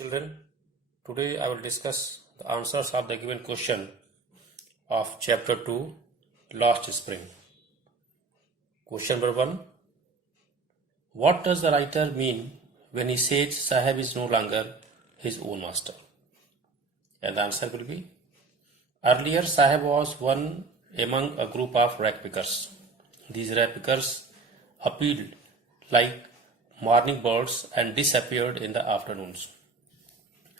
children, today I will discuss the answers of the given question of chapter 2, Lost Spring. Question number 1. What does the writer mean when he says Sahib is no longer his own master? And the answer will be, earlier Sahib was one among a group of rag pickers. These rag pickers appeared like morning birds and disappeared in the afternoons.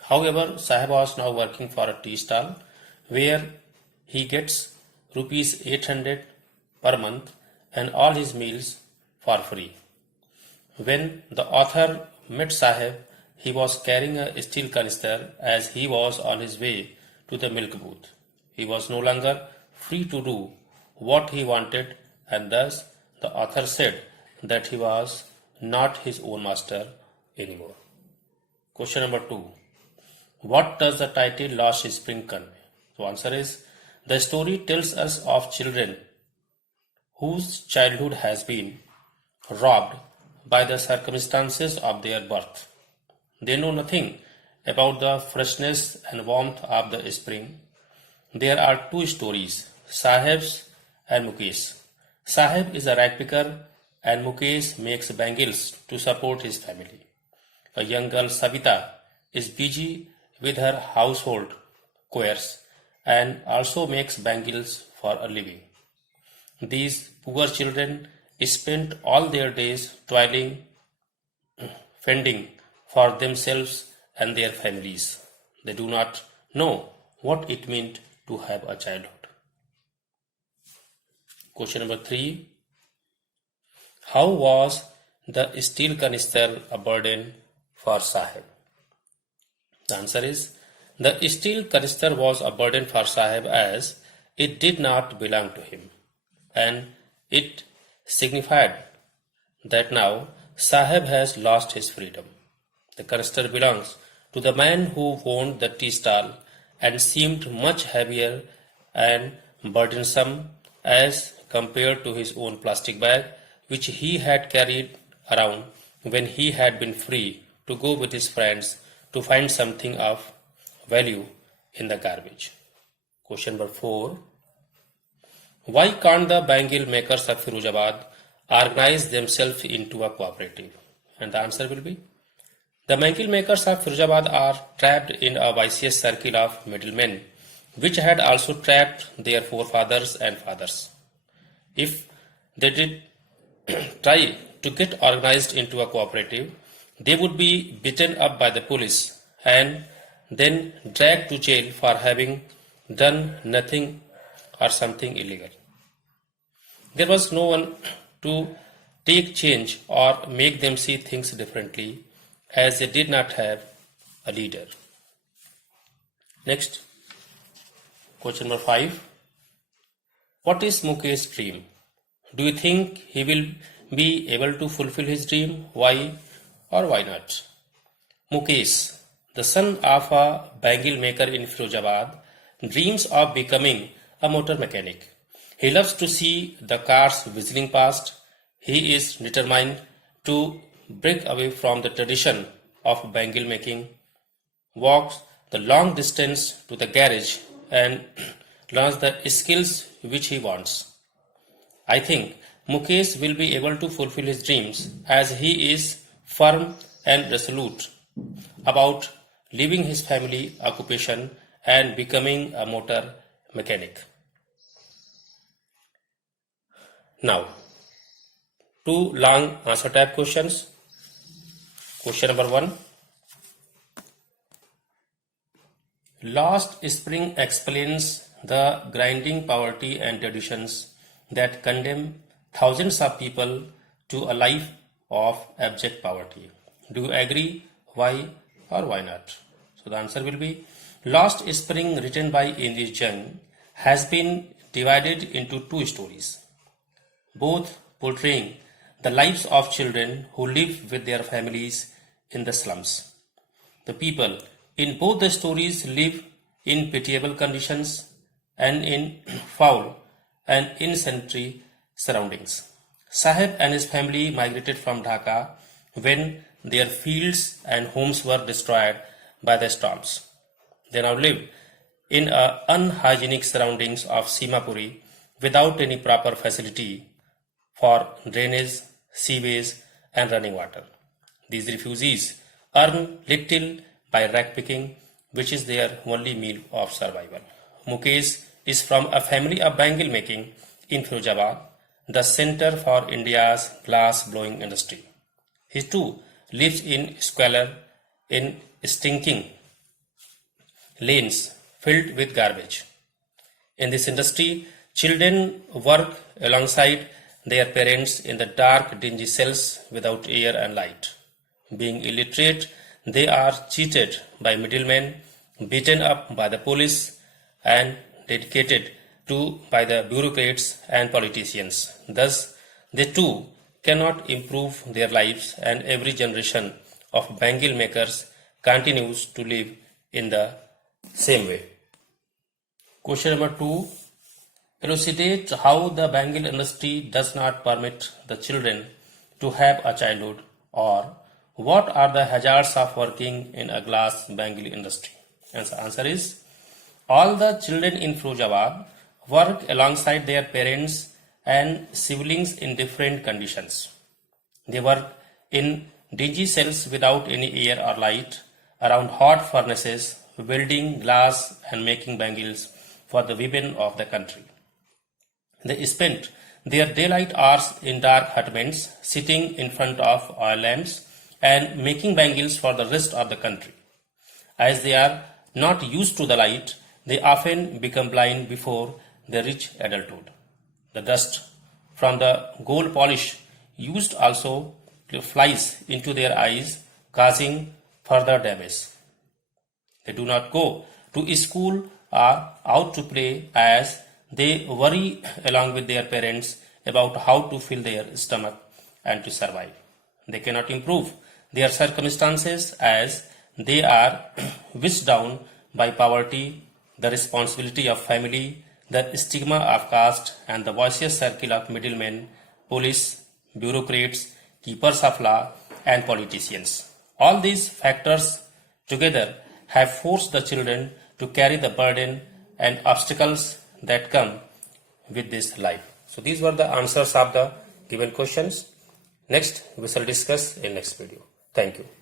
However, Sahib was now working for a tea stall where he gets rupees 800 per month and all his meals for free. When the author met Sahib, he was carrying a steel canister as he was on his way to the milk booth. He was no longer free to do what he wanted, and thus the author said that he was not his own master anymore. Question number 2. What does the title Lost Spring convey? So answer is, the story tells us of children whose childhood has been robbed by the circumstances of their birth. They know nothing about the freshness and warmth of the spring. There are two stories, Sahib's and Mukesh. Sahib is a rag picker and Mukesh makes bangles to support his family. A young girl, Savita, is busy with her household chores and also makes bangles for a living. These poor children spend all their days toiling, fending for themselves and their families. They do not know what it meant to have a childhood. Question number 3. How was the steel canister a burden for Sahib? The answer is, the steel canister was a burden for Sahib as it did not belong to him, and it signified that now Sahib has lost his freedom. The canister belongs to the man who owned the tea stall and seemed much heavier and burdensome as compared to his own plastic bag, which he had carried around when he had been free to go with his friends to find something of value in the garbage. Question number 4. Why can't the bangle makers of Firozabad organize themselves into a cooperative? And the answer will be, the bangle makers of Firozabad are trapped in a vicious circle of middlemen, which had also trapped their forefathers and fathers. If they did try to get organized into a cooperative, they would be beaten up by the police and then dragged to jail for having done nothing or something illegal. There was no one to take change or make them see things differently, as they did not have a leader. Next, question number 5. What is Mukesh's dream? Do you think he will be able to fulfill his dream? Why or why not? Mukesh, the son of a bangle maker in Firozabad, dreams of becoming a motor mechanic. He loves to see the cars whizzing past. He is determined to break away from the tradition of bangle making, walks the long distance to the garage and learns the skills which he wants. I think Mukesh will be able to fulfill his dreams as he is firm and resolute about leaving his family occupation and becoming a motor mechanic. Now, two long answer type questions. Question number 1. Lost Spring explains the grinding poverty and traditions that condemn thousands of people to a life of abject poverty. Do you agree? Why or why not? So the answer will be, Lost Spring, written by Indies Jung, has been divided into two stories, both portraying the lives of children who live with their families in the slums. The people in both the stories live in pitiable conditions and in foul and unsanitary surroundings. Sahib and his family migrated from Dhaka when their fields and homes were destroyed by the storms. They now live in unhygienic surroundings of Simapuri without any proper facility for drainage, sewage and running water. These refugees earn little by rag picking, which is their only meal of survival. Mukesh is from a family of bangle making in Firozabad, the center for India's glass blowing industry. He too lives in squalor in stinking lanes filled with garbage. In this industry, children work alongside their parents in the dark, dingy cells without air and light. Being illiterate, they are cheated by middlemen, beaten up by the police, and dedicated to by the bureaucrats and politicians. Thus, they too cannot improve their lives, and every generation of bangle makers continues to live in the same way. Question number 2. Elucidate how the bangle industry does not permit the children to have a childhood, or what are the hazards of working in a glass bangle industry? And the answer is, all the children in Firozabad work alongside their parents and siblings in different conditions. They work in dingy cells without any air or light, around hot furnaces, welding glass and making bangles for the women of the country. They spent their daylight hours in dark hutments, sitting in front of oil lamps and making bangles for the rest of the country. As they are not used to the light, they often become blind before they reach adulthood. The dust from the gold polish used also flies into their eyes, causing further damage. They do not go to school or out to play, as they worry along with their parents about how to fill their stomach and to survive. They cannot improve their circumstances as they are weighed down by poverty, the responsibility of family, the stigma of caste, and the vicious circle of middlemen, police, bureaucrats, keepers of law, and politicians. All these factors together have forced the children to carry the burden and obstacles that come with this life. So these were the answers of the given questions. Next, we shall discuss in next video. Thank you.